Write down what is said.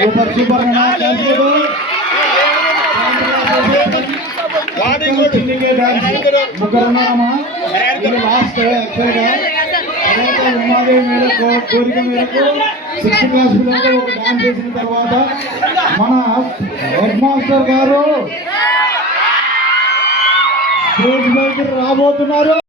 Super super ముగ్గురున్నారమ్మా. ఇది లాస్ట్ యాక్చువల్గా ఉమాదేవి మేరకు కోరిక మేరకు 6th క్లాస్ పిల్లలతో ఒక డాన్స్ చేసిన తర్వాత మన హెడ్ మాస్టర్ గారు స్టేజ్ పైకి రాబోతున్నారు.